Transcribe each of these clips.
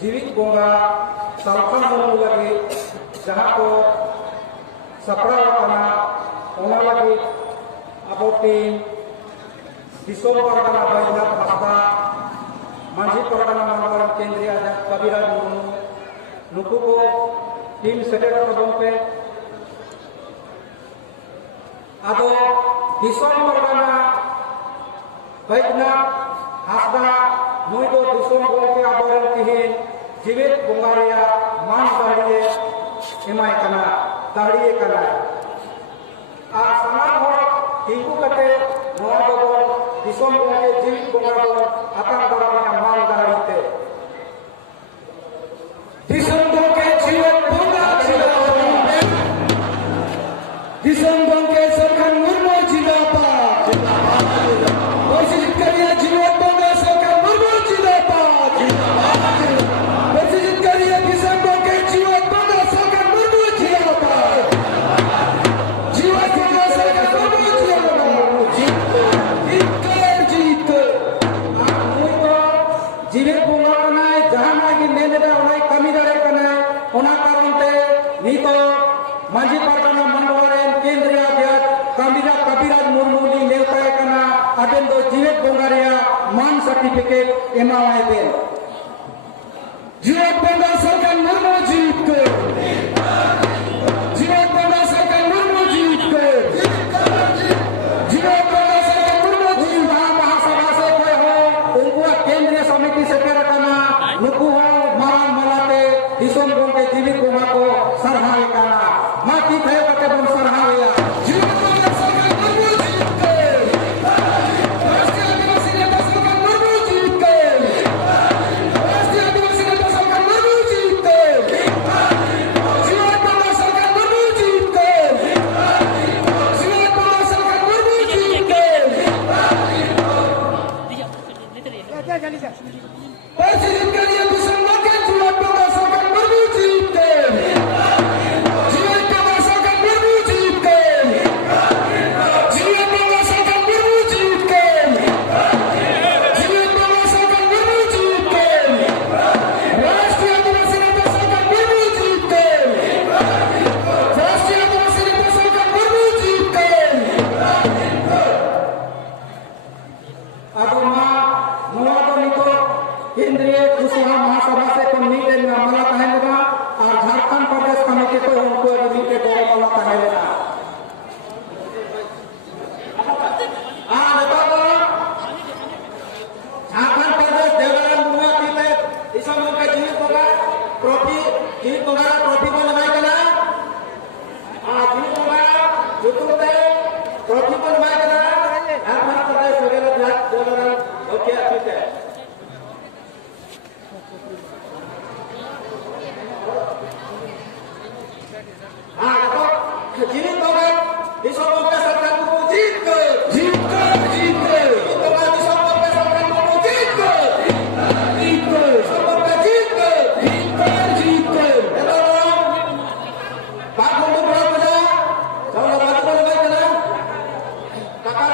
जीवित बोंगा सावधान होने लगे जहाँ को सपड़ा वाला होने लगे अब टीम दिसों परगना बैजनाथ हासदा मांझी परगना मंडल केंद्रीय कबीराज मुर्मू नुकु को टीम सेटेर कदम पे अब दिसों परगना बैजनाथ हासदा नुई दो दिसों गोलके आबोरन तिहिन जीवित बोंगारिया मान दाड़िए एमाय कना दाड़िए कना आ समान हो टिंकू कटे नोआ बदल दिसों गोलके जीवित बोंगा दो आतंक दराना मान दाड़िते दिसों गोलके जीवित बोंगा दिसों गोलके सरकार मुर्मू जिंदाबाद कोशिश करिए जीवित बोंगा सरकार मुर्मू जिंदाबाद कोशिश करिए दिसों गोलके जीवित बोंगा सरकार मुर्मू जिंदाबाद जीवित बोंगा सरकार मुर्मू जिंदाबाद जीत जीवित बोंगा कना जहां की मेलेदा उन्हें कमी दरे कना ओना कारण ते नीतो मांझी परगना मंडल केंद्रीय कबीराज मुर्मू ली नेवता कना अबेन दो जीवित बोंगारिया मान सर्टिफिकेट एमावाय बेन जीवित बोंगा सरकार मुर्मू जीत को जीवित बोंगा सरकार मुर्मू जीत को जीवित बोंगा सरकार मुर्मू जीत महासभा से कोई हो उनको केंद्रीय समिति से कर कना नुकु हो मारान मलाते दिसों गोंगे जीवित बोंगा को सरहाय कना मां की थे बते बन सरहाया जीवित बोंगा सरकार मुर्मू जीत को राष्ट्रीय आदिवासी नेता सरकार मुर्मू जीत को राष्ट्रीय आदिवासी नेता सरकार मुर्मू जीत को जीवित बोंगा सरकार मुर्मू जीत को जीवित बोंगा सरकार मुर्मू जीत को परिचित करिए दिसों गोलके जीवित बोंगा सरकार मुर्मू जीत को जीवित बोंगा सरकार मुर्मू जीत को जीवित बोंगा सरकार मुर्मू जीत को जीवित बोंगा सरकार मुर्मू जीत को राष्ट्रीय आदिवासी नेता सरकार मुर्मू जीत को राष्ट्रीय आदिवासी नेता सरकार मुर्मू जीत को अब मां मुआवजा निको केंद्रीय कृषि महासभा से को नीचे मामला कहेगा और झारखंड प्रदेश कमेटी को उनको नीचे दो मामला कहेगा झारखंड प्रदेश देवरान मुआ की में इस समय का जीवित होगा ट्रॉफी जीवित होगा ट्रॉफी को लगाएगा ना जीवित होगा जुटूते ट्रॉफी को लगाएगा ना झारखंड प्रदेश वगैरह देवरान ओके ठीक है जीवित होगा दिसों गोलके सरकार मुर्मू जीत को जीत को जीत को दिसों गोलके सरकार मुर्मू जीत को जीत को दिसों गोलके जीत को जीत को जीत को हेलो बात मुर्मू बड़ा बजा चलो बात बोल भाई चला काका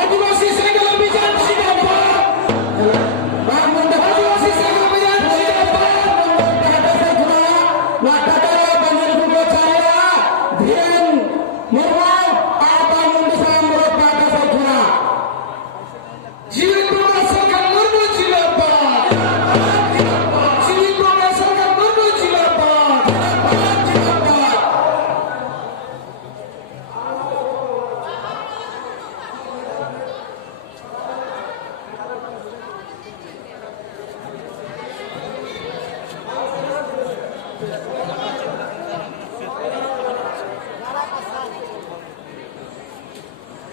आदिवासी संघ अभियान जिंदाबाद बात मुर्मू आदिवासी संघ अभियान जिंदाबाद Nakatara banyak juga saya, Dian Murmau apa mendesam pada sajuna. जीवित बोंगा सरकार मुर्मू जिंदाबाद, जीवित बोंगा सरकार मुर्मू जिंदाबाद, जिंदाबाद।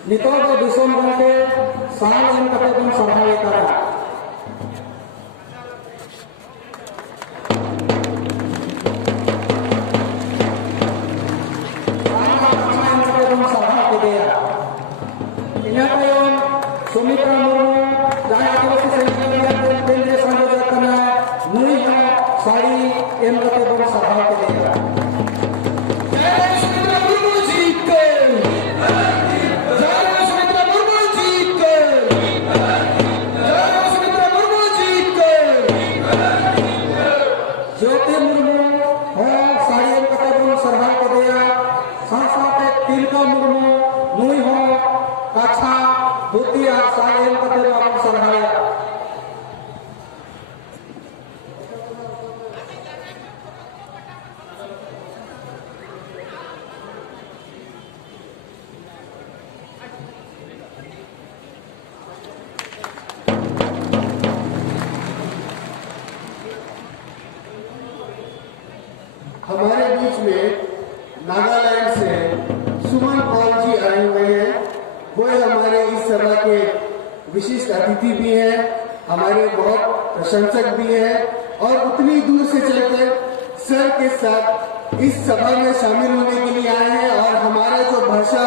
नितों दो दिसों गोलके साल एम कते बन सरहाय करा सुमित्रा मुर्मू जहाँ आदिवासी केंद्रीय संयोजक करना नुई साड़ी एम कते बन सरहाय के देगा Jai Sumitra Murmu ji ko है, हमारे बहुत प्रशंसक भी है और उतनी दूर से चलकर सर के साथ इस सभा में शामिल होने के लिए आए हैं। और हमारा जो भाषा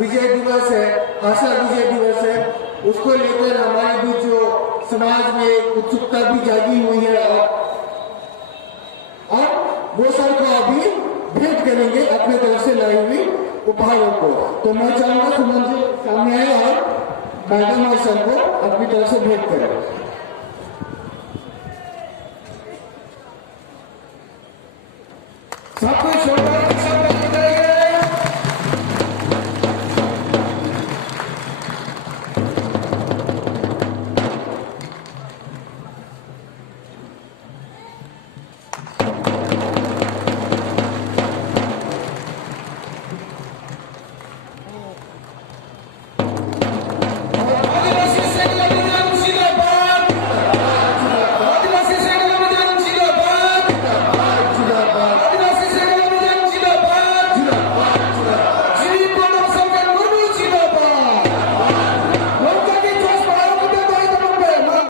विजय दिवस है, भाषा विजय दिवस है, उसको लेकर हमारे बीच जो समाज में उत्सुकता भी जागी हुई है और वो सर को अभी भेंट करेंगे अपने तरफ से लाई हुई उपहारों को। तो मैं चाहूंगा सुमन जी सामने आए और मैडम और सर को अपनी तरफ से भेंट करें। सबको